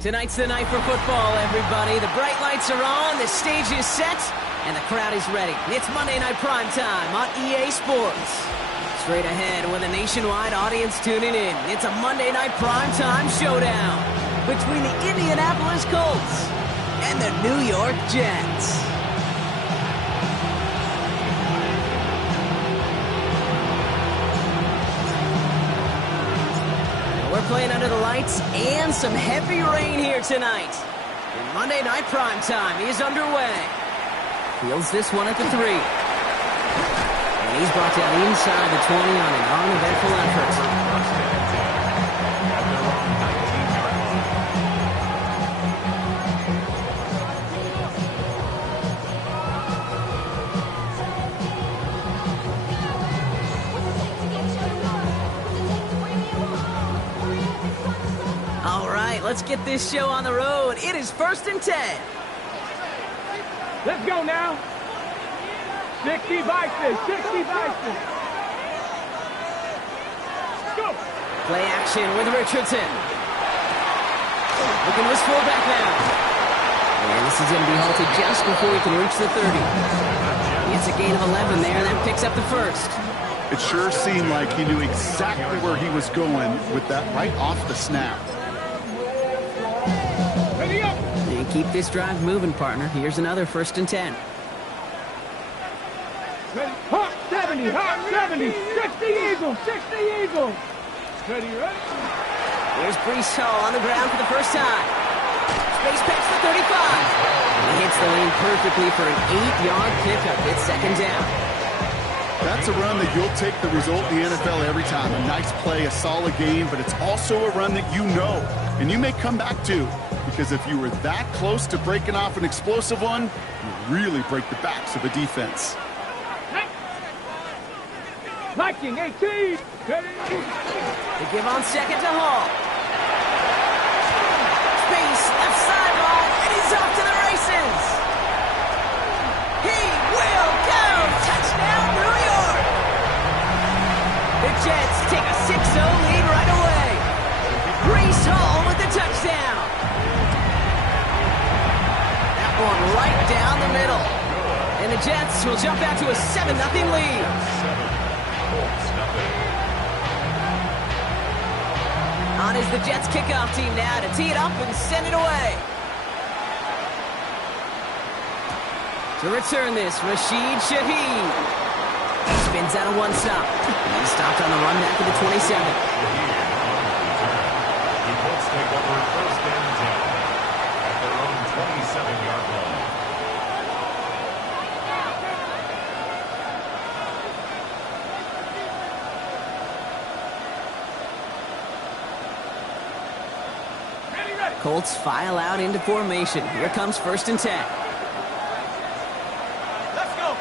Tonight's the night for football, everybody. The bright lights are on, the stage is set, and the crowd is ready. It's Monday Night Prime Time on EA Sports. Straight ahead with a nationwide audience tuning in, it's a Monday Night Prime Time showdown between the Indianapolis Colts and the New York Jets. We're playing under the lights and some heavy rain here tonight. And Monday Night Prime Time is underway. Fields this one at the 3. And he's brought down inside the 20 on an uneventful effort. Let's get this show on the road. It is 1st and 10. Let's go now. 60 Vikings, 60 Vikings. Go. Play action with Richardson. Looking this fullback now. And this is going to be halted just before he can reach the 30. It's a gain of 11 there, and that picks up the first. It sure seemed like he knew exactly where he was going with that right off the snap. And keep this drive moving, partner. Here's another 1st and 10. Hot 70, hot 70. 60 Eagles, 60 Eagles. Ready, ready? Here's Breece Hall on the ground for the first time. Space past the 35. He hits the lane perfectly for an 8-yard pickup. It's 2nd down. That's a run that you'll take the result in the NFL every time. A nice play, a solid game, but it's also a run that you know and you may come back to. Because if you were that close to breaking off an explosive one, you really break the backs of a defense. Viking 18. They give on 2nd to Hall. Space, left sideline, and he's off to the races. He will go. Touchdown, New York. The Jets take a 6-0 lead right away. Breece Hall with the touchdown. One right down the middle. And the Jets will jump out to a 7-0 lead. On is the Jets kickoff team now to tee it up and send it away. To return this, Rashid Shaheed. Spins out of one stop. He's stopped on the run back to the 27. The Colts take over 1st and 10 at their own 27-yard line. Colts file out into formation. Here comes 1st and 10. Let's go.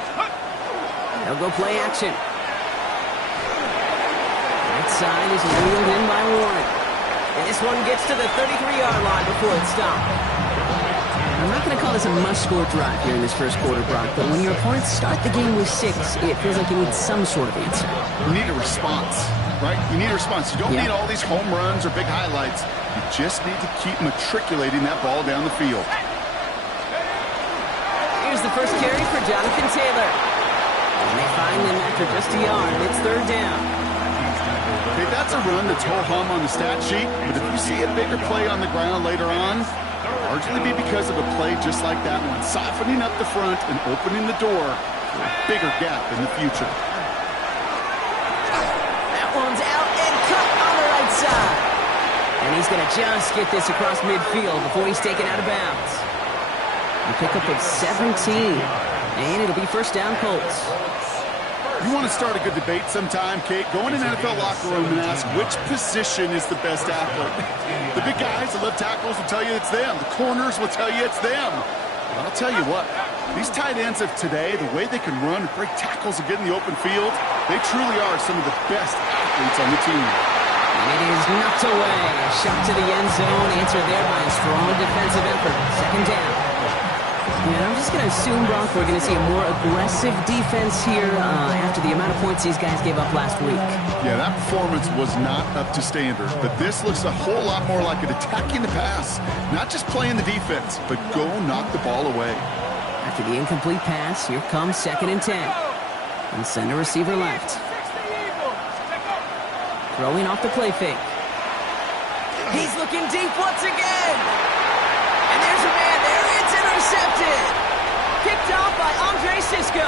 They'll go play action. Right side is wheeled in by Warren. And this one gets to the 33-yard line before it's stopped. I'm not going to call this a must-score drive here in this first quarter, Brock, but when your opponents start the game with 6, it feels like you need some sort of answer. You need a response, right? You need a response. You don't need all these home runs or big highlights. You just need to keep matriculating that ball down the field. Here's the first carry for Jonathan Taylor. And they find him after just a yard. It's 3rd down. Okay, that's a run that's ho-hum on the stat sheet, but if you see a bigger play on the ground later on, it'll largely be because of a play just like that one, softening up the front and opening the door for a bigger gap in the future. That one's out and cut on the right side. And he's going to just get this across midfield before he's taken out of bounds. A pickup of 17. And it'll be 1st down Colts. You want to start a good debate sometime, Kate? Go in an NFL locker room and ask which position is the best athlete. The big guys, the left tackles will tell you it's them. The corners will tell you it's them. But I'll tell you what, These tight ends of today, the way they can run and break tackles and get in the open field, they truly are some of the best athletes on the team. And it is knocked away. A shot to the end zone, answered there by a strong defensive effort. Second down. And I'm just going to assume, Brock, we're going to see a more aggressive defense here after the amount of points these guys gave up last week. Yeah, that performance was not up to standard, but this looks a whole lot more like it attacking the pass, not just playing the defense, but go knock the ball away. After the incomplete pass, here comes 2nd and 10. And center receiver left. Throwing off the play fake. He's looking deep once again. And there's a man there. It's intercepted. Picked off by Andre Cisco.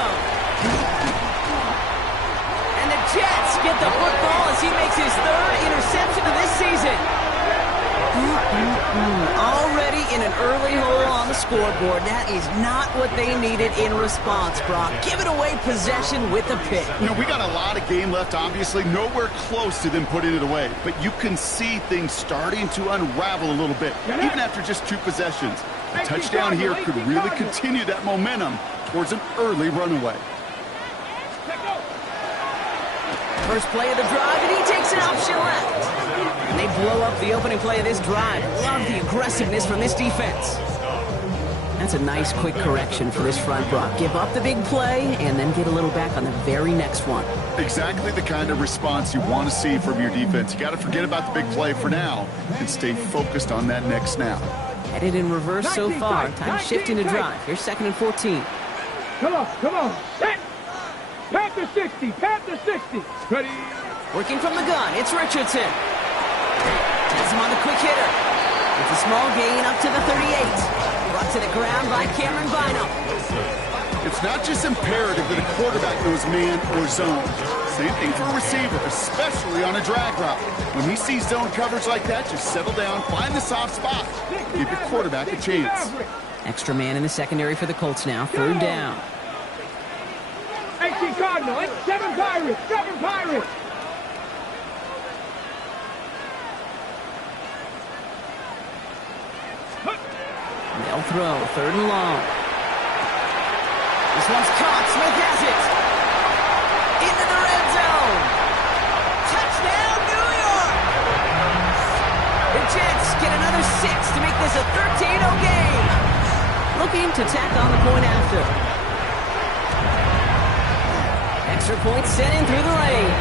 And the Jets get the football as he makes his 3rd interception of this season. Already in an early hole on the scoreboard. That is not what they needed in response, Brock. Giving away possession with a pick. You know, we got a lot of game left, obviously. Nowhere close to them putting it away. But you can see things starting to unravel a little bit, even after just 2 possessions. A touchdown here could really continue that momentum towards an early runaway. First play of the drive, and he takes an option left. And they blow up the opening play of this drive. Love the aggressiveness from this defense. That's a nice quick correction for this front, Brock. Give up the big play and then get a little back on the very next one. Exactly the kind of response you want to see from your defense. You got to forget about the big play for now and stay focused on that next snap. Headed in reverse so far. Time shifting to drive. Here's 2nd and 14. Come on. Set. Panther 60. Panther 60. Ready. Working from the gun. It's Richardson. Has him on the quick hitter. It's a small gain up to the 38. Brought to the ground by Cameron Bynum. It's not just imperative that a quarterback knows man or zone. Same thing for a receiver, especially on a drag route. When he sees zone coverage like that, just settle down, find the soft spot. Give your quarterback a chance. Extra man in the secondary for the Colts now. 3rd down. 18 Cardinal. 7 Pirates. 7 Pirates. They'll throw. 3rd and long. This one's caught. Smith has it. Into the red zone. Touchdown, New York. The Jets get another 6 to make this a 13-0 game. Looking to tack on the point after. Extra point sent in through the lane.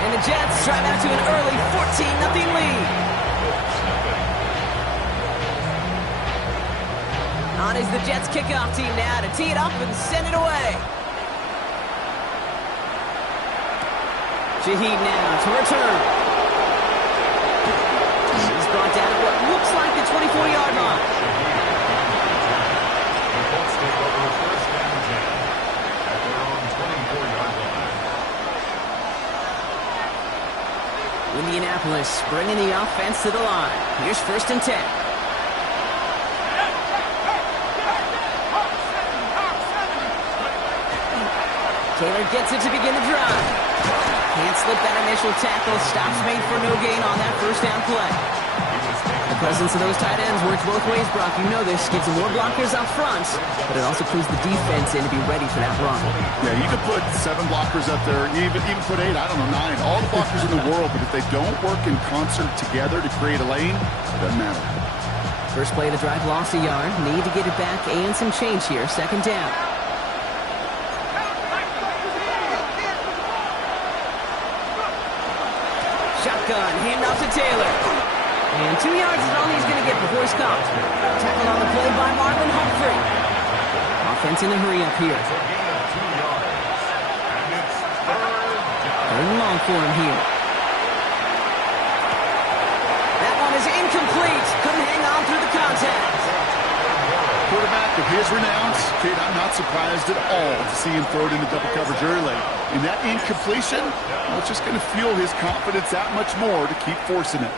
And the Jets drive out to an early 14-0 lead. On is the Jets kickoff team now to tee it up and send it away. Shaheed now to return. He's brought down at what looks like the 24-yard line. The Colts take over 1st and 10 at their own 24-yard line. Indianapolis bringing the offense to the line. Here's 1st and 10. Taylor gets it to begin the drive. Can't slip that initial tackle. Stops made for no gain on that 1st down play. The presence of those tight ends works both ways, Brock. You know this. Gives them more blockers up front, but it also clues the defense in to be ready for that run. Yeah, you could put 7 blockers up there, even put 8, I don't know, 9. All the blockers in the world, but if they don't work in concert together to create a lane, it doesn't matter. First play of the drive, lost a yard. Need to get it back and some change here. 2nd down. Shotgun, hand off to Taylor. And 2 yards is all he's going to get before he's caught. Tackled on the play by Marlon Humphrey. Offense in a hurry up here. Third and long for him here. That one is incomplete. Couldn't hang on through the contact. Quarterback of his renown, kid, I'm not surprised at all to see him throw it into double coverage early. And that incompletion, well, it's just going to fuel his confidence that much more to keep forcing it.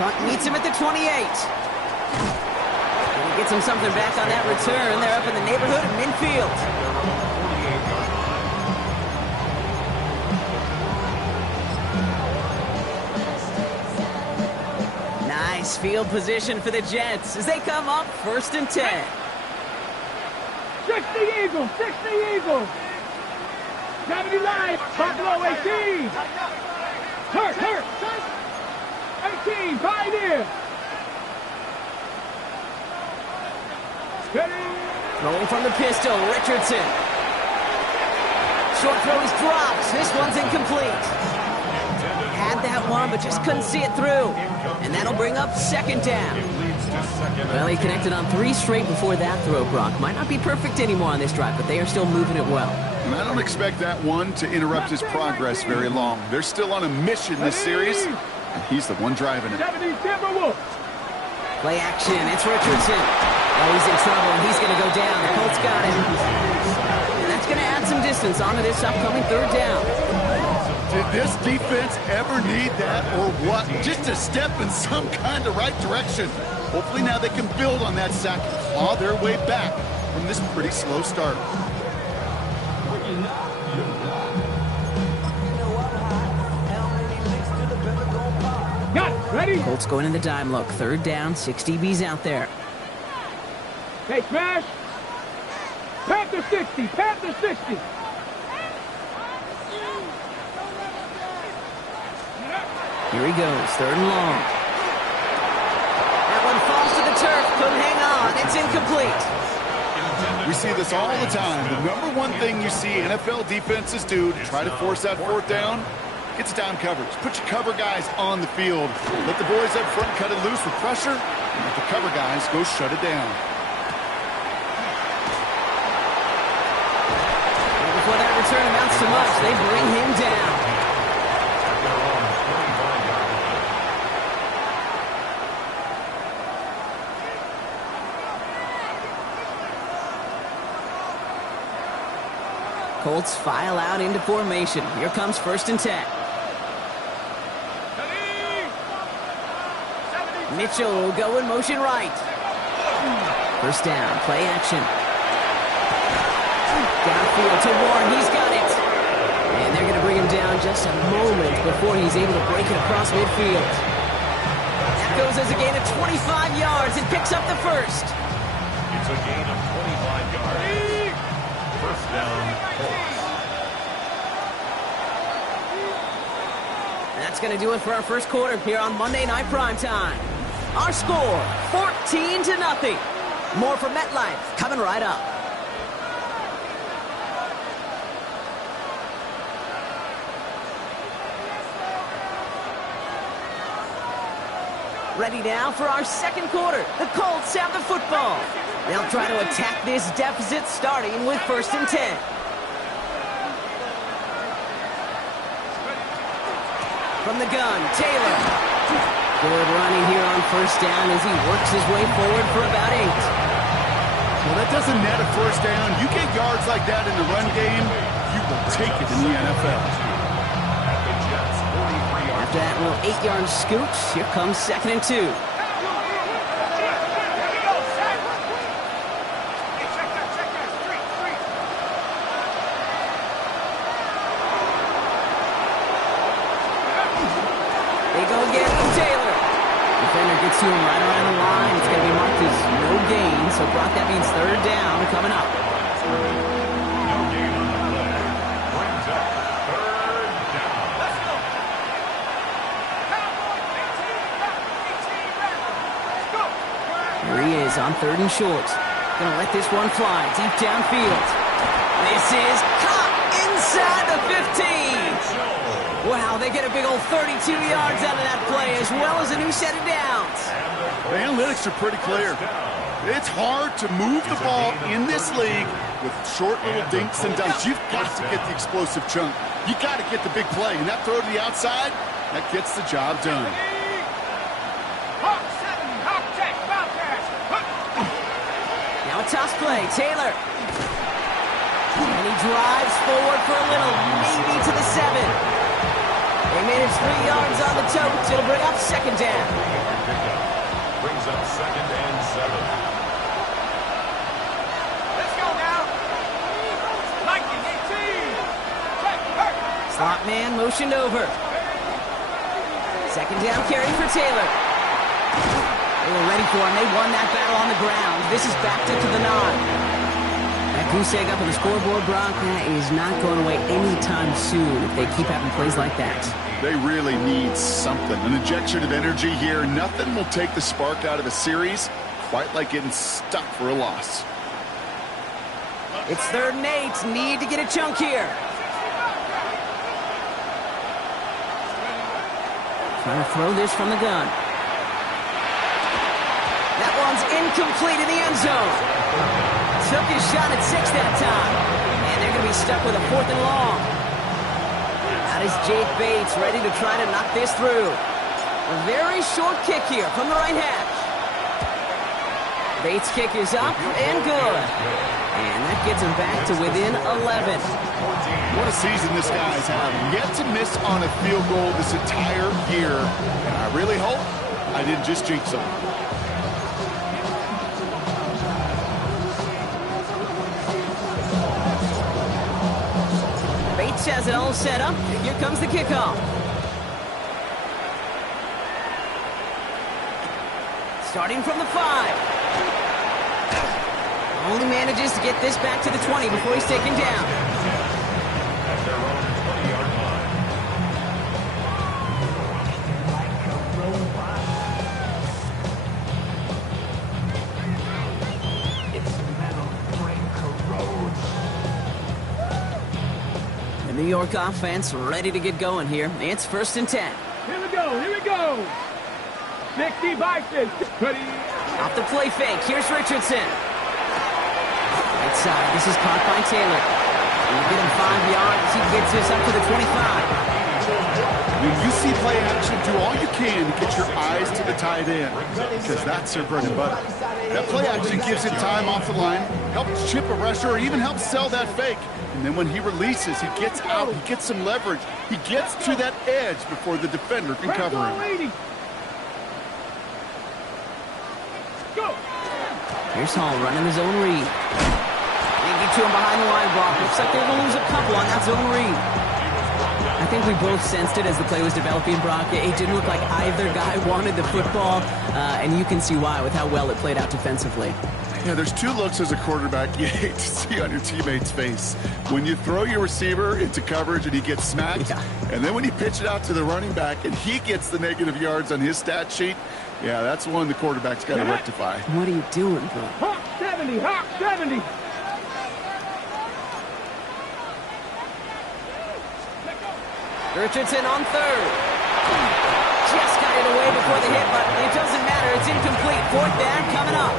Front meets him at the 28. And he gets him something back on that return. They're up in the neighborhood of midfield. Nice Nice field position for the Jets as they come up 1st and 10. 60 Eagles, 60 Eagles. 70 Lions, Buffalo 18. Hurt. 18, Pioneer. Steady. Rolling from the pistol, Richardson. Short throw is dropped. This one's incomplete. Had that one, but just couldn't see it through. And that'll bring up 2nd down. Well, he connected on 3 straight before that throw, Brock. Might not be perfect anymore on this drive, but they are still moving it well. And I don't expect that one to interrupt his progress very long. They're still on a mission this series, and he's the one driving it. 70 Timberwolves. Play action. It's Richardson. Oh, he's in trouble, and he's going to go down. The Colts got him. And that's going to add some distance onto this upcoming 3rd down. Did this defense ever need that or what? Just a step in some kind of right direction. Hopefully now they can build on that sack and claw their way back from this pretty slow start. Got it. Ready? Colts going in the dime look. 3rd down, 6 DBs out there. Hey, smash. Panther 60, Panther 60. Here he goes, 3rd and long. That one falls to the turf, couldn't hang on. It's incomplete. We see this all the time. The number one thing you see NFL defenses do to try to force that 4th down, it's down coverage. Put your cover guys on the field. Let the boys up front cut it loose with pressure, and let the cover guys go shut it down. Before that return amounts to much, they bring him down. Colts file out into formation. Here comes 1st and 10. Mitchell will go in motion right. 1st down, play action. Downfield to Warren, he's got it. And they're going to bring him down just a moment before he's able to break it across midfield. That goes as a gain of 25 yards and picks up the 1st. It's a gain of 25 yards. 1st down, Colts. That's going to do it for our 1st quarter here on Monday Night Primetime. Our score, 14-0. More from MetLife coming right up. Ready now for our 2nd quarter. The Colts have the football. They'll try to attack this deficit starting with 1st and 10. From the gun, Taylor. Good running here on 1st down as he works his way forward for about 8. Well, that doesn't net a 1st down. You get yards like that in the run game, you will take it in the NFL. After that little 8-yard scooch, here comes 2nd and 2. They go again with Taylor. Defender gets to him right around the line. It's going to be marked as no gain. So, Brock, that means 3rd down coming up. No gain on the play. Brings up 3rd down. Let's go. Here he is on 3rd and short. Going to let this one fly deep downfield. This is caught inside the 15. Wow, they get a big old 32 yards out of that play, as well as a new set of downs. The analytics are pretty clear. It's hard to move the ball in this league with short little dinks and dunks. You've got to get the explosive chunk. You got to get the big play, and that throw to the outside, that gets the job done. Now a toss play, Taylor. And he drives forward for a little, maybe to the 7. They made it 3 yards on the tote. It'll bring up 2nd down. Brings up 2nd and 7. Let's go now. Lightning 18. Slot man motioned over. 2nd down carry for Taylor. we're ready for him. They won that battle on the ground. This is backed up to the 9. That goose egg up on the scoreboard, Brock, that is not going away anytime soon if they keep having plays like that. They really need something. An injection of energy here. Nothing will take the spark out of a series quite like getting stuck for a loss. It's 3rd and 8. Need to get a chunk here. Trying to throw this from the gun. That one's incomplete in the end zone. Took his shot at 6 that time. And they're going to be stuck with a 4th and long. That is Jake Bates ready to try to knock this through. A very short kick here from the right hash. Bates' kick is up and good. And that gets him back to within 11. What a season this guy's had. Yet to miss on a field goal this entire year. And I really hope I didn't just jinx him. Bates has it all set up. Here comes the kickoff. Starting from the 5. Only manages to get this back to the 20 before he's taken down. At their own 20-yard line. The New York offense ready to get going here. It's 1st and 10. Here we go, here we go. 60 by 60. Ready? Off the play fake. Here's Richardson. Right side. This is caught by Taylor. You get him 5 yards. He gets this up to the 25. When you see play action, do all you can to get your eyes to the tight end, because that's their bread and butter. That play action gives him time off the line, helps chip a rusher, or even helps sell that fake. And then when he releases, he gets out, he gets some leverage. He gets to that edge before the defender can cover him. Here's Hall running his own read. They get to him behind the line block. Looks like they're going to lose a couple on that zone read. I think we both sensed it as the play was developing, Brock. It didn't look like either guy wanted the football, and you can see why with how well it played out defensively. Yeah, there's 2 looks as a quarterback you hate to see on your teammate's face. When you throw your receiver into coverage and he gets smacked, and then when you pitch it out to the running back and he gets the negative yards on his stat sheet, yeah, that's one the quarterback's got to rectify. What are you doing, bro? Hawk 70, Hawk 70. Richardson on 3rd. Just got it away before the hit, but it doesn't matter. It's incomplete. 4th down coming up.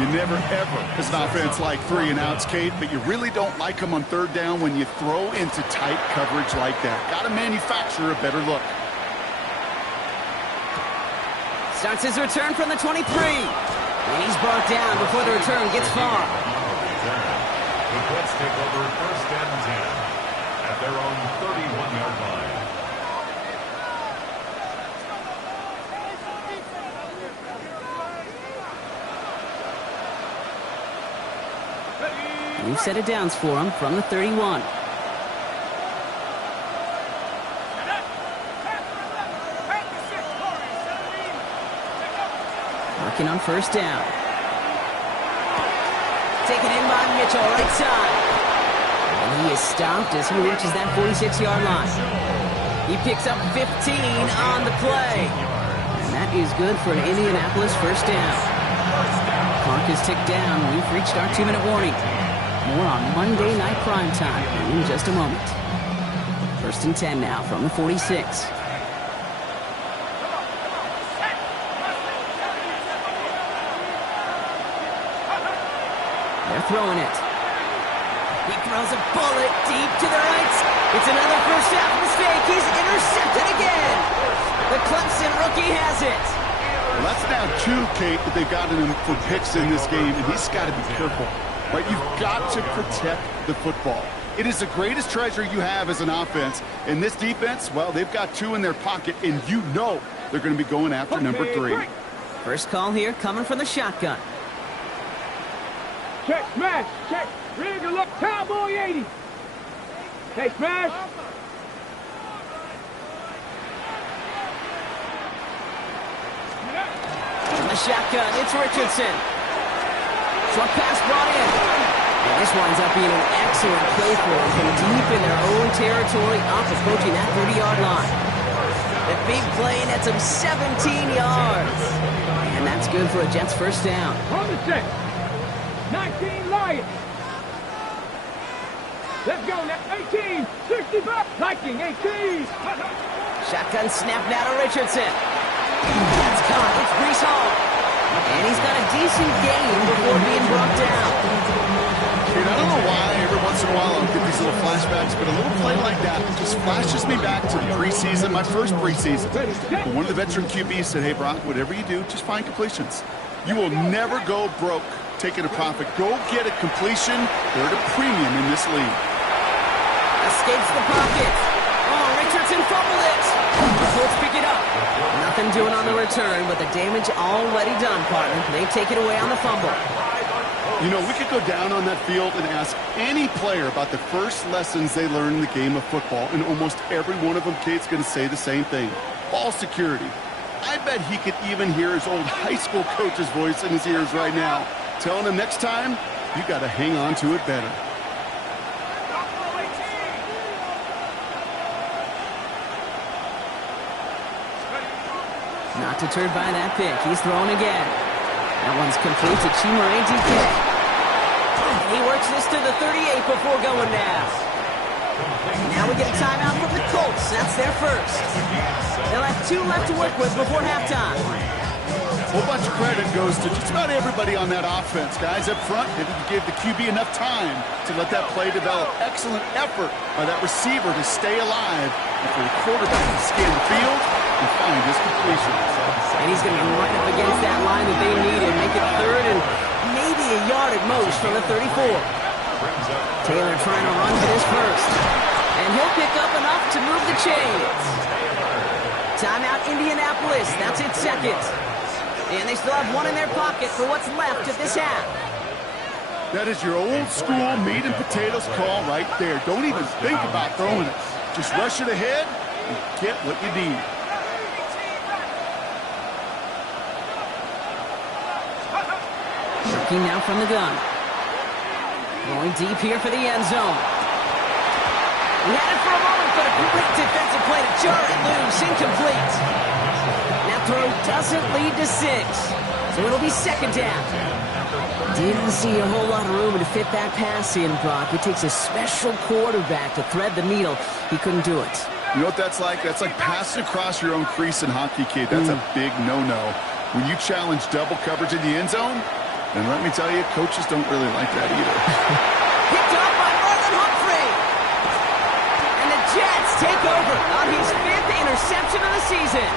You never, ever, as an offense, like 3 and outs, Kate, but you really don't like them on 3rd down when you throw into tight coverage like that. Got to manufacture a better look. Starts his return from the 23. And he's brought down before the return gets far. The Colts take over 1st and 10 at their own 31-yard line. New set of downs for him from the 31. Working on 1st down. Taken in by Mitchell, right side. And he is stopped as he reaches that 46-yard line. He picks up 15 on the play. And that is good for an Indianapolis 1st down. Clock is ticked down. We've reached our 2-minute warning. More on Monday Night Primetime in just a moment. 1st and 10 now from the 46. They're throwing it. He throws a bullet deep to the right. It's another 1st half mistake. He's intercepted again. The Clemson rookie has it. Well, that's now 2, Kate, that they've gotten him for picks in this game, and he's got to be careful. Right? You've got to protect the football. It is the greatest treasure you have as an offense. And this defense, well, they've got 2 in their pocket, and you know they're going to be going after number 3. First call here coming from the shotgun. Check, smash, check. Rig look, Cowboy 80. Hey, smash. shotgun. It's Richardson. Short pass brought in. And this winds up being an excellent play for them from deep in their own territory, up approaching that 30-yard line. The big play nets him 17 yards. And that's good for a Jets first down. On the set. 19 Lions. Let's go now. 18. 65. Viking 18. Shotgun snap now to Richardson. That's caught. It's Breece Hall. And he's got a decent gain before being brought down. And I don't know why every once in a while I'll get these little flashbacks, but a little play like that just flashes me back to the preseason, my first preseason. But one of the veteran QBs said, hey, Brock, whatever you do, just find completions. You will never go broke taking a profit. Go get a completion. They're at a premium in this league. Escapes the pocket. Oh, Richardson fumbled it. The Colts pick it up. Nothing doing on the return, but the damage already done, partner. They take it away on the fumble. You know, we could go down on that field and ask any player about the first lessons they learned in the game of football, and almost every one of them, Kate's going to say the same thing. Ball security. I bet he could even hear his old high school coach's voice in his ears right now, telling him next time, you got to hang on to it better. Not deterred by that pick. He's thrown again. That one's complete to Chimere DK. And he works this to the 38 before going down. Now we get a timeout from the Colts. That's their first. They'll have 2 left to work with before halftime. A whole bunch of credit goes to just about everybody on that offense. Guys up front, they didn't give the QB enough time to let that play develop. Excellent effort by that receiver to stay alive and for the quarterback to scan the field and find his completion. And he's going to be right up against that line that they need and make it 3rd and maybe a yard at most from the 34. Taylor trying to run for this first. And he'll pick up enough to move the chains. Timeout Indianapolis. That's its second. And they still have one in their pocket for what's left of this half. That is your old school meat and potatoes call right there. Don't even think about throwing it. Just rush it ahead and get what you need. Working now from the gun. Going deep here for the end zone. He had it for a moment, but a great defensive play to jar it loose. Incomplete. That throw doesn't lead to 6. So it'll be 2nd down. Didn't see a whole lot of room to fit that pass in, Brock. It takes a special quarterback to thread the needle. He couldn't do it. You know what that's like? That's like passing across your own crease in hockey, kid. That's a big no-no. When you challenge double coverage in the end zone, and let me tell you, coaches don't really like that either. Picked up by Marlon Humphrey. And the Jets take over on his 5th interception of the season.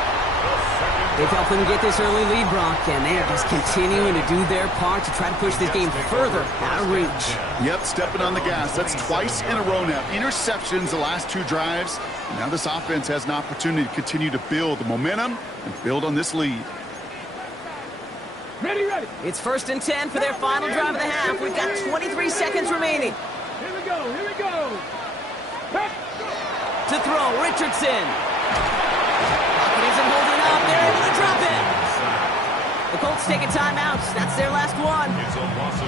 They've helped them get this early lead, Brock, and they are just continuing to do their part to try to push this game further out of reach. Yep, stepping on the gas. That's twice in a row now. Interceptions the last 2 drives. And now this offense has an opportunity to continue to build the momentum and build on this lead. Ready, ready. It's 1st and 10 for their final drive of the half. We've got 23 seconds remaining. Here we go, here we go. To throw, Richardson. Pocket isn't holding up. They're able to drop it. The Colts take a timeout. That's their last one.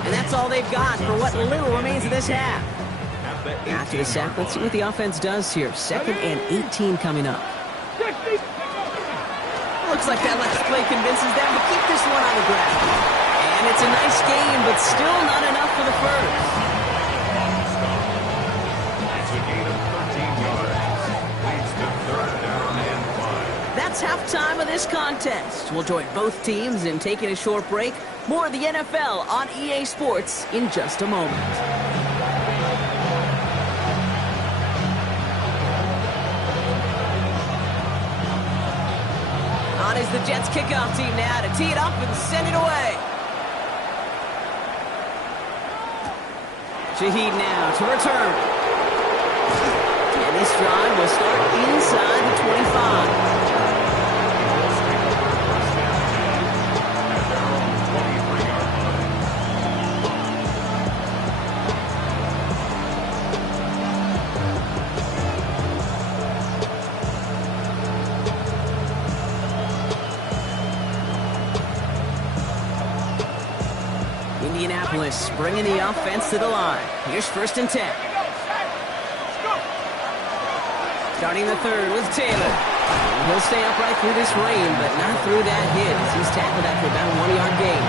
And that's all they've got for what little remains of this half. After the sack, let's see what the offense does here. 2nd and 18 coming up. Looks like that last play convinces them to keep this one on the ground. And it's a nice game, but still not enough for the first. It's a gain of 13 yards. Leads to 3rd down and 5. That's halftime of this contest. We'll join both teams in taking a short break. More of the NFL on EA Sports in just a moment. On is the Jets kickoff team now to tee it up and send it away. Shaheed now to return. And this drive will start inside the 25. Indianapolis bringing the offense to the line. Here's 1st and 10. Starting the third with Taylor. He'll stay upright through this rain, but not through that hit as he's tackled after about a 1-yard gain.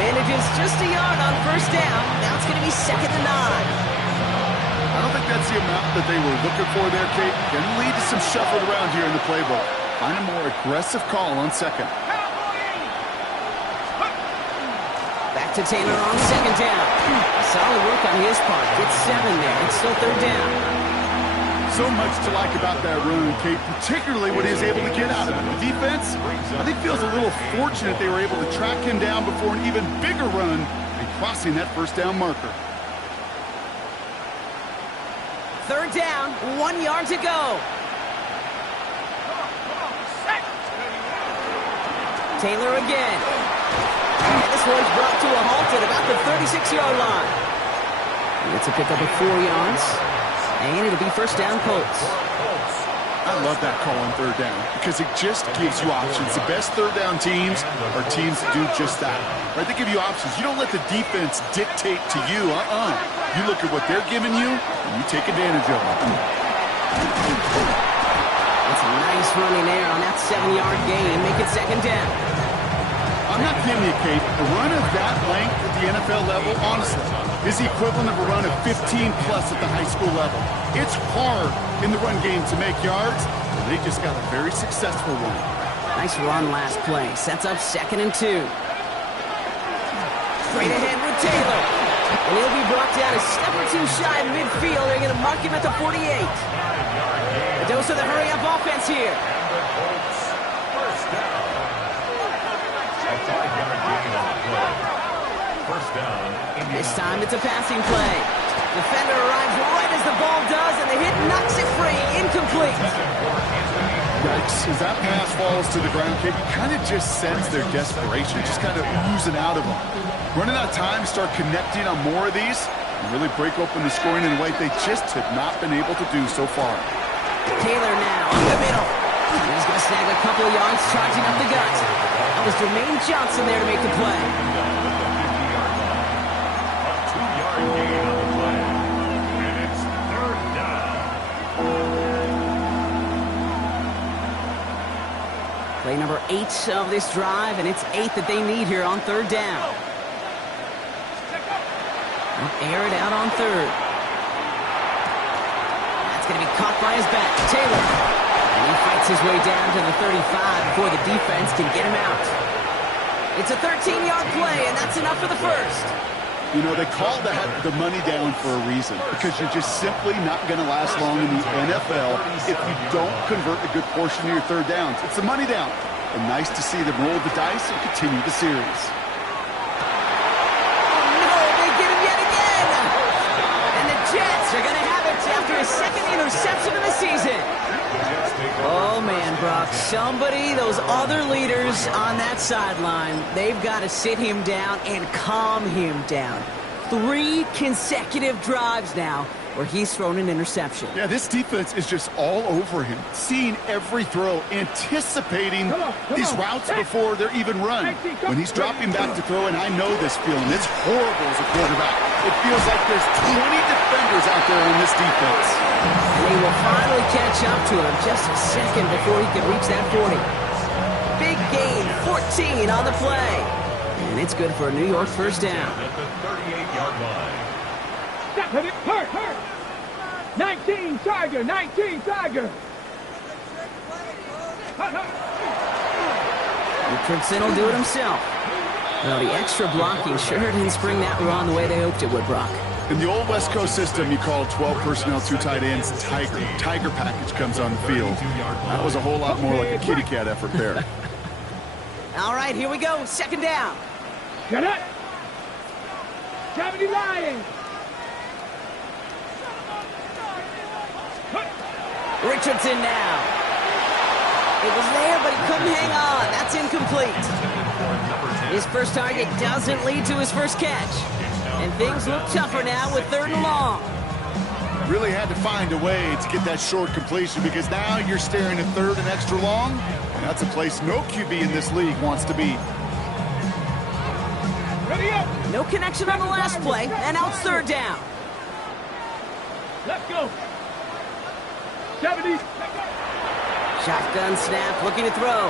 Manages just a yard on 1st down. Now it's going to be 2nd and 9. I don't think that's the amount that they were looking for there, Kate. Can lead to some shuffle around here in the playbook. Find a more aggressive call on 2nd. Back to Taylor on 2nd down. Solid work on his part. Gets 7 there. It's still 3rd down. So much to like about that run, Kate, particularly what he was able to get out of it. The defense, I think, feels a little fortunate they were able to track him down before an even bigger run and crossing that 1st down marker. 3rd down, 1 yard to go. Taylor again. And this one's brought to a halt at about the 36-yard line. It's a pickup of 4 yards. And it'll be 1st down Colts. I love that call on 3rd down because it just gives you options. The best 3rd down teams are teams that do just that. Right? They give you options. You don't let the defense dictate to you. You look at what they're giving you, and you take advantage of it. It's a nice running there on that 7-yard gain. Make it 2nd down. I'm not kidding you, Kate. A run of that length at the NFL level, honestly, is the equivalent of a run of 15-plus at the high school level. It's hard in the run game to make yards, and they just got a very successful one. Nice run last play. Sets up 2nd and 2. Straight ahead with Taylor. And he'll be brought down a step or two shy of midfield. They're going to mark him at the 48. A dose of the hurry-up offense here. This time it's a passing play. Defender arrives right as the ball does, and the hit knocks it free. Incomplete. Yikes. As that pass falls to the ground, Kate, you kind of just sense their desperation, just kind of oozing out of them. Running out of time, start connecting on more of these, and really break open the scoring in a way they just have not been able to do so far. Taylor now in the middle. He's going to snag a couple of yards, charging up the gut. That was Jermaine Johnson there to make the play. Play number 8 of this drive, and it's 8 that they need here on 3rd down. They'll air it out on 3rd. That's going to be caught by his back. Taylor. And he fights his way down to the 35 before the defense can get him out. It's a 13-yard play, and that's enough for the 1st. You know, they call that the money down for a reason, because you're just simply not going to last long in the NFL if you don't convert a good portion of your 3rd downs. It's the money down. And nice to see them roll the dice and continue the series. Oh, no, they get him yet again. And the Jets are going to have it after his 2nd interception of the season. Oh, man, Brock, somebody, those other leaders on that sideline, they've got to sit him down and calm him down. 3 consecutive drives now where he's thrown an interception. Yeah, this defense is just all over him, seeing every throw, anticipating these routes before they're even run. When he's dropping back to throw, and I know this feeling, it's horrible as a quarterback. It feels like there's 20 defenders out there on this defense. And they will finally catch up to him just a second before he can reach that 40. Big gain, 14 on the play. And it's good for a New York 1st down. At the 38-yard line. Hurt. 19 Tiger. Richardson will do it himself. Well, the extra blocking sure didn't spring that run the way they hoped it would, Brock. In the old West Coast system, you call 12 personnel, 2 tight ends, Tiger. Tiger package comes on the field. That was a whole lot more like a kitty cat effort there. All right, here we go. 2nd down. Get it. 70 Lions. Richardson now. It was there, but he couldn't hang on. That's incomplete. His first target doesn't lead to his first catch. And things look tougher now with 3rd and long. Really had to find a way to get that short completion, because now you're staring at 3rd and extra long. And that's a place no QB in this league wants to be. Ready up. No connection on the last play, and now it's third down. Let's go. 70. Shotgun snap, looking to throw.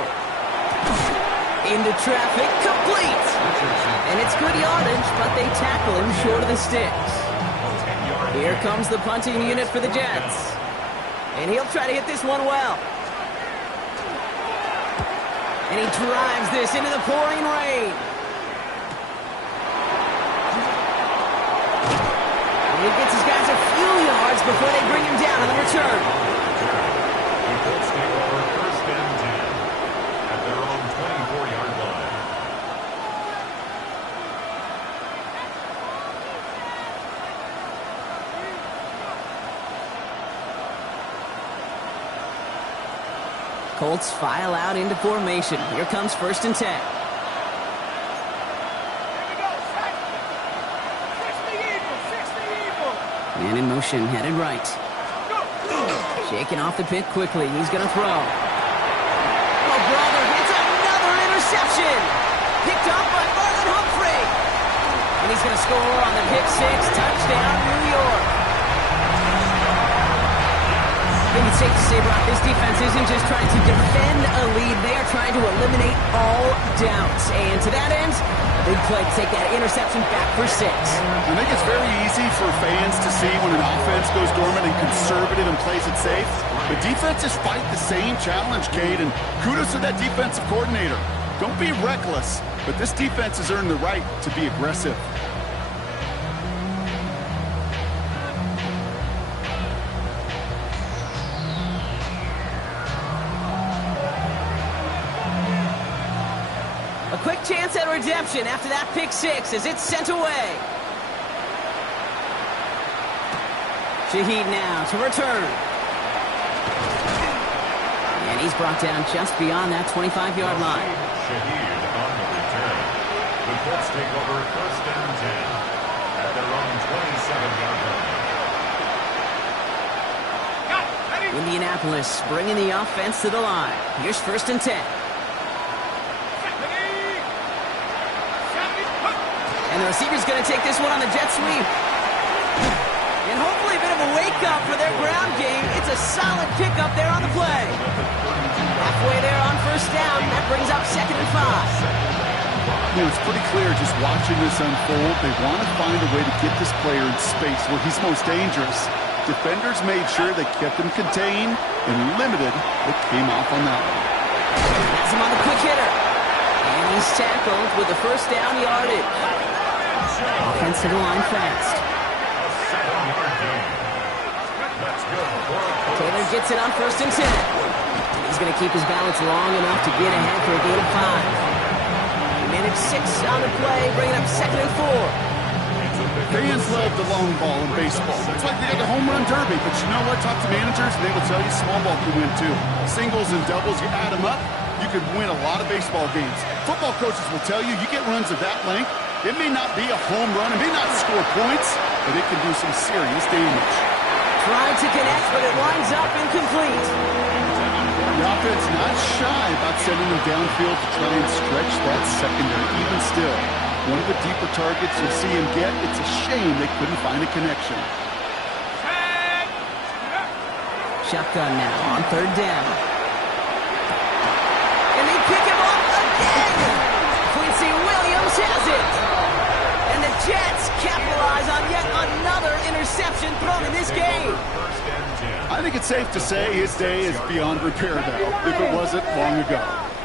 Into traffic, complete. And it's good yardage, but they tackle him short of the sticks. Here comes the punting unit for the Jets. And he'll try to hit this one well. And he drives this into the pouring rain. And he gets his guys a few yards before they bring him down on the return. The Colts take over first and 10 at their own 24-yard line. Colts file out into formation. Here comes first and 10. Man in motion, headed right. Shaking off the pick quickly. He's going to throw. Oh, brother, it's another interception. Picked up by Marlon Humphrey. And he's going to score on the pick six. Touchdown, New York. I think it's safe to say, Brock, this defense isn't just trying to defend a lead. They are trying to eliminate all doubts. And to that end, a big play to take that interception back for 6. I think it's very easy for fans to see when an offense goes dormant and conservative and plays it safe. But defenses fight the same challenge, Cade, and kudos to that defensive coordinator. Don't be reckless, but this defense has earned the right to be aggressive. Quick chance at redemption after that pick six as it's sent away. Shaheed now to return. And he's brought down just beyond that 25-yard line. Shaheed on the return. The Colts take over first and 10 at their own 27-yard line. Indianapolis bringing the offense to the line. Here's first and 10. And the receiver's going to take this one on the jet sweep. And hopefully a bit of a wake-up for their ground game. It's a solid pickup there on the play. Halfway there on first down. That brings up second and 5. You know, it's pretty clear just watching this unfold. They want to find a way to get this player in space where he's most dangerous. Defenders made sure they kept him contained and limited what came off on that one. Has him on the quick hitter. And he's tackled with the first down yardage. Offense to the line fast. Taylor gets it on first and 10. He's going to keep his balance long enough to get ahead for a gain of 5. He managed 6 on the play, bringing up second and 4. Fans love the long ball in baseball. It's like they got the home run derby, but you know what? Talk to managers, and they will tell you small ball can win too. Singles and doubles, you add them up, you could win a lot of baseball games. Football coaches will tell you, you get runs of that length, it may not be a home run, it may not score points, but it can do some serious damage. Tried to connect, but it winds up incomplete. The offense not shy about sending them downfield to try and stretch that secondary. Even still, one of the deeper targets you'll see him get, it's a shame they couldn't find a connection. Shotgun now on third down. And they pick him up again. Quincy Williams has it. And the Jets capitalize on yet another interception thrown in this game. I think it's safe to say his day is beyond repair now, if it wasn't long ago.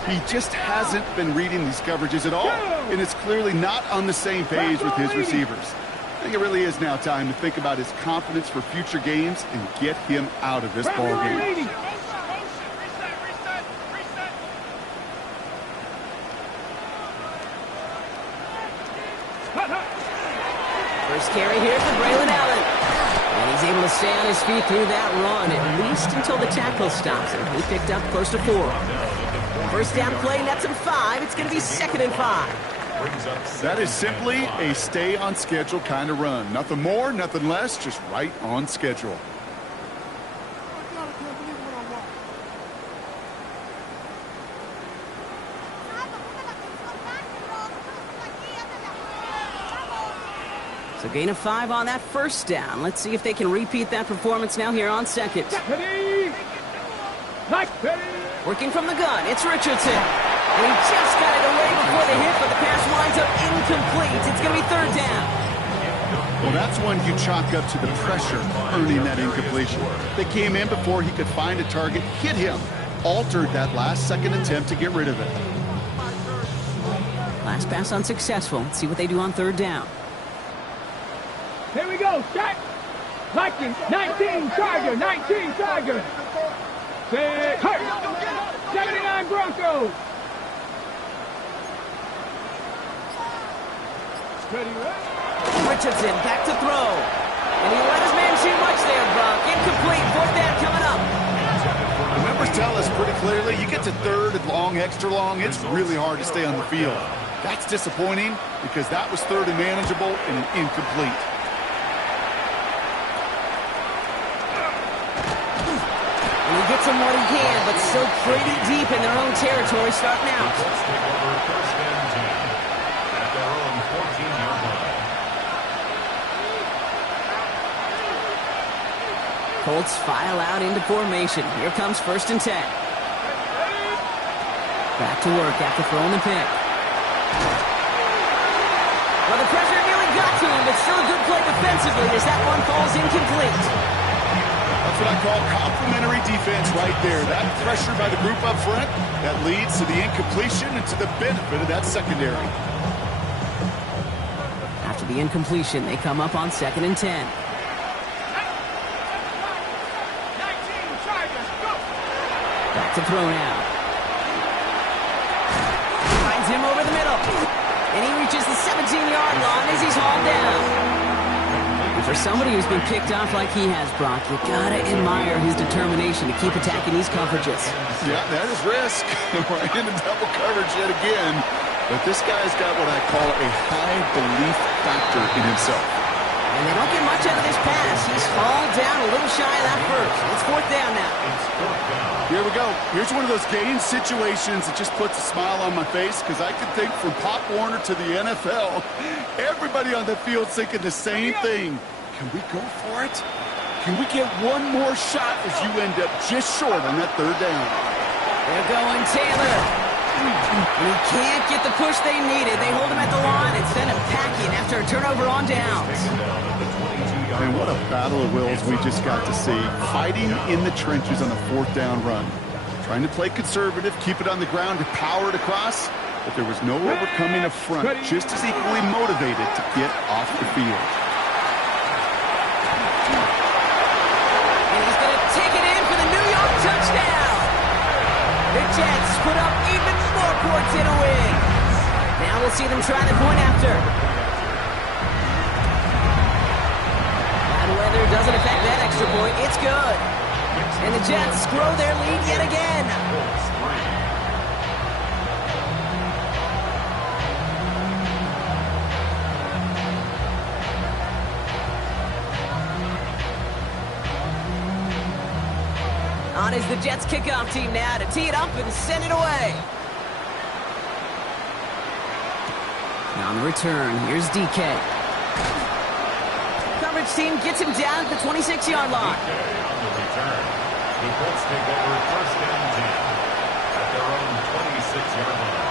He just hasn't been reading these coverages at all, and it's clearly not on the same page with his receivers. I think it really is now time to think about his confidence for future games and get him out of this ball game. First carry here for Braylon Allen. And he's able to stay on his feet through that run, at least until the tackle stops him. He picked up close to 4. First down play, nets him 5. It's going to be second and 5. That is simply a stay on schedule kind of run. Nothing more, nothing less, just right on schedule. So gain of 5 on that first down. Let's see if they can repeat that performance now here on second. Working from the gun, it's Richardson. And he just got it away before the hit, but the pass winds up incomplete. It's going to be third down. Well, that's one you chalk up to the pressure earning that incompletion. They came in before he could find a target, hit him, altered that last-second attempt to get rid of it. Last pass unsuccessful. Let's see what they do on third down. Here we go, set. 19 Charger, 19 Charger. Set, hurt. 79 Broncos. Richardson back to throw. And he let his man too much there, Brock. Incomplete. Fourth down coming up. The numbers tell us pretty clearly, you get to third and long, extra long, it's really hard to stay on the field. That's disappointing because that was third and manageable and an incomplete. And he gets him what he can, but still pretty deep in their own territory starting out. Let's take over first and 10 at their own 14-yard line. Colts file out into formation. Here comes first and 10. Back to work after throwing the pick. Well, the pressure nearly got to him, but still a good play defensively as that one falls incomplete. That's what I call complimentary defense right there. That pressure by the group up front, that leads to the incompletion and to the benefit of that secondary. After the incompletion, they come up on second and 10. Back to throw now. Finds him over the middle. And he reaches the 17-yard line as he's hauled down. And for somebody who's been picked off like he has, Brock, you gotta admire his determination to keep attacking these coverages. Yeah, that is risk. We're into double coverage yet again. But this guy's got what I call a high belief factor in himself. And they don't get much out of this pass. He's hauled down a little shy of that first. It's fourth down now. Here we go. Here's one of those game situations that just puts a smile on my face because I can think from Pop Warner to the NFL, everybody on the field thinking the same thing. Can we go for it? Can we get one more shot as you end up just short on that third down? They're going Taylor. And he can't get the push they needed. They hold him at the line and send him packing after a turnover on downs. And what a battle of wills we just got to see. Fighting in the trenches on a fourth down run. Trying to play conservative, keep it on the ground to power it across. But there was no overcoming a front just as equally motivated to get off the field. And he's going to take it in for the New York touchdown. The Jets put up even more points in a win. Now we'll see them try the point after. Weather doesn't affect that extra point. It's good. And the Jets grow their lead yet again. On is the Jets kickoff team now to tee it up and send it away. Now on the return, here's DK. Coverage team gets him down at the 26-yard line. On the return, the Colts take over first and 10 at their own 26-yard line.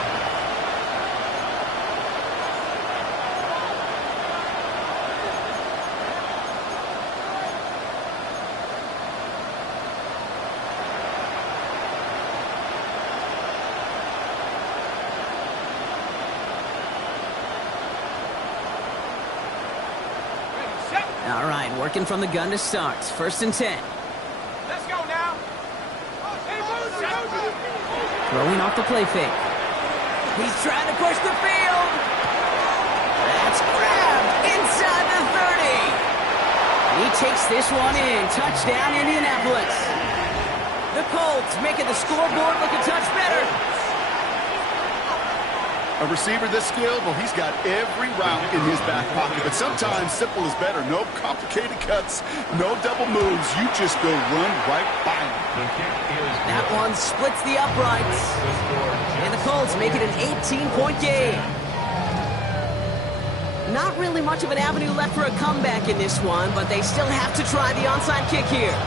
All right, working from the gun to start. First and 10. Let's go now. Throwing off the play fake. He's trying to push the field. That's grabbed inside the 30. He takes this one in. Touchdown, Indianapolis. The Colts making the scoreboard look a touch better. A receiver this skilled, well, he's got every route in his back pocket. But sometimes simple is better. No complicated cuts, no double moves. You just go run right by him. That one splits the uprights. And the Colts make it an 18-point game. Not really much of an avenue left for a comeback in this one, but they still have to try the onside kick here.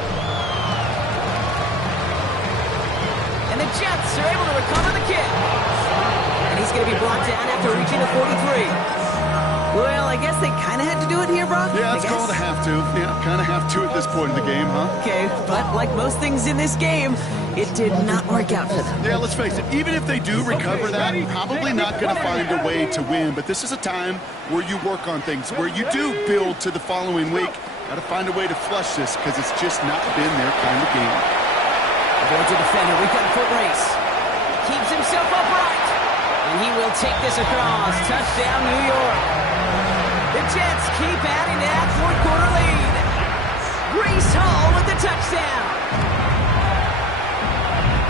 And the Jets are able to recover the kick. And he's going to be brought down after reaching the 43. Well, I guess they kind of had to do it here, Brock. Yeah, it's called a have to. Yeah, kind of have to at this point in the game, huh? Okay, but like most things in this game, it did not work out for them. Yeah, let's face it, even if they do recover that, probably not going to find a way to win. But this is a time where you work on things, where you do build to the following week. Got to find a way to flush this because it's just not been their kind of game. Avoids a defender. We've got a foot race. Keeps himself upright. And he will take this across. Touchdown, New York. The Jets keep adding to that fourth-quarter lead. Breece Hall with the touchdown.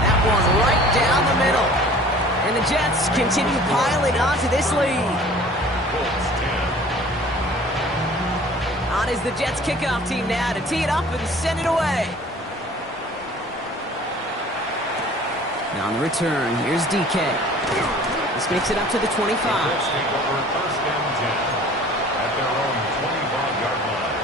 That one right down the middle. And the Jets continue piling onto this lead. On is the Jets kickoff team now to tee it up and send it away. Now on the return, here's DK. This makes it up to the 25. Let's take over first and 10 at their own 25-yard line.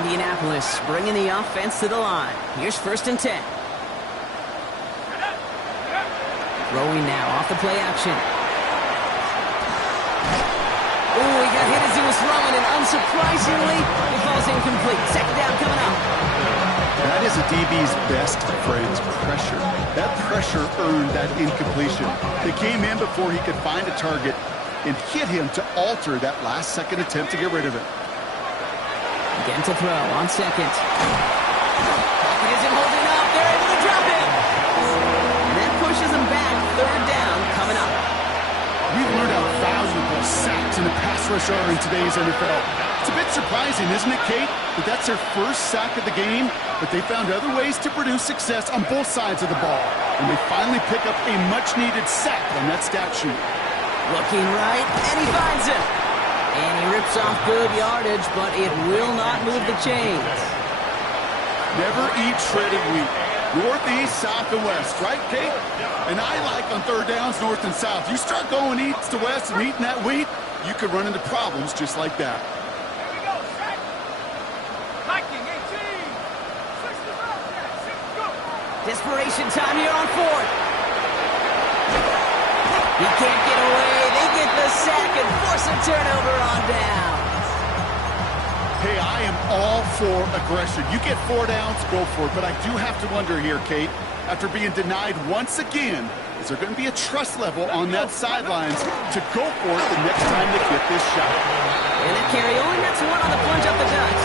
Indianapolis bringing the offense to the line. Here's first and 10. Throwing now off the play action. Oh, he got hit as he was throwing, and unsurprisingly, it falls incomplete. Second down coming up. That is a DB's best friend, pressure. That pressure earned that incompletion. They came in before he could find a target and hit him to alter that last-second attempt to get rid of it. Again to throw on second. Pocket isn't holding up. They're able to drop it. And that pushes them back. Third down coming up. We've learned how valuable sacks and the pass rush are in today's NFL. It's a bit surprising, isn't it, Kate, that that's their first sack of the game, but they found other ways to produce success on both sides of the ball. And they finally pick up a much-needed sack on that stat sheet. Looking right, and he finds it. And he rips off good yardage, but it will not move the chains. Never eat shredded wheat. Northeast, south, and west, right, Kate? And I like on third downs, north and south. You start going east to west and eating that wheat, you could run into problems just like that. Here we go, set. Hiking 18. 6 go. Desperation time here on fourth. He can't get away. They get the sack and force a turnover on down. Hey, I am all for aggression. You get 4 downs, go for it. But I do have to wonder here, Kate, after being denied once again, is there going to be a trust level on that sidelines to go for it the next time they get this shot? And that carry only gets one on the plunge up the gut.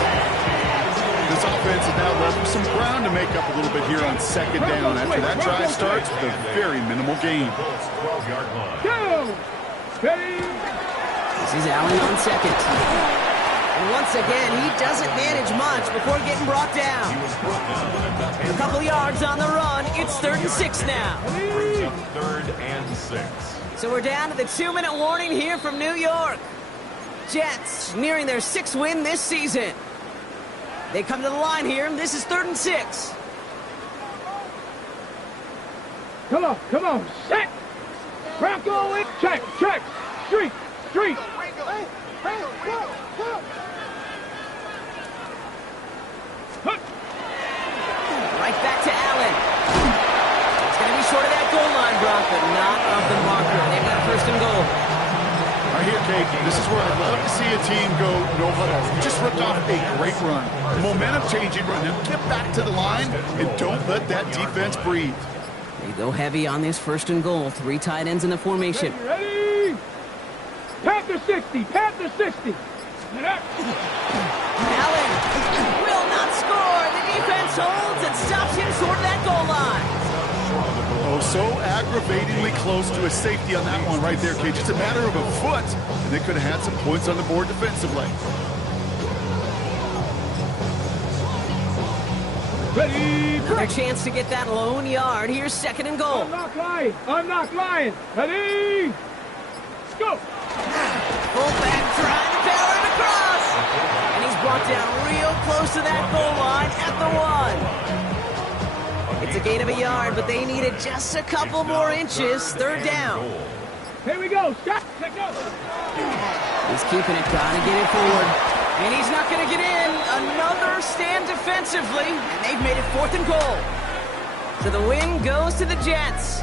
This offense has now left some ground to make up a little bit here on second down after that drive starts with a very minimal gain. 12-yard line. Go. Ready. This is Allen on second. And once again, he doesn't manage much before getting brought down. A couple yards on the run. It's 3rd and 6 now. Brings up 3rd and 6. So we're down to the 2-minute warning here from New York. Jets nearing their 6th win this season. They come to the line here, and this is 3rd and 6. Come on, set. Bronco in, check, street. Right back to Allen. It's going to be short of that goal line, Brock, but not of the marker. They've got a 1st and goal. Right here, Kate, this is where I'd love to see a team go no huddle. You just ripped off a great run. Momentum-changing run. Now get back to the line and don't let that defense breathe. They go heavy on this 1st and goal. 3 tight ends in the formation. Ready. Panther 60. Allen will not score. The defense holds and stops him short of that goal line. Oh, so aggravatingly close to a safety on that one right there, Kate. Just a matter of a foot, and they could have had some points on the board defensively. Ready. Another chance to get that lone yard. Here's 2nd and goal. I'm not lying. Ready. Go. Fullback trying to power it across. And he's brought down real close to that goal line at the 1. It's a gain of a yard, but they needed just a couple more inches. Third down. Here we go. Shot. Let's go. He's keeping it, trying to get it forward. And he's not going to get in. Another stand defensively, and they've made it 4th and goal. So the win goes to the Jets.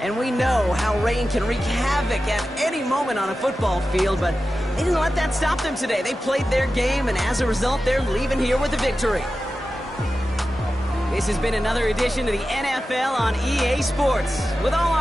And we know how rain can wreak havoc at any moment on a football field, but they didn't let that stop them today. They played their game, and as a result, they're leaving here with a victory. This has been another edition of the NFL on EA Sports. With all our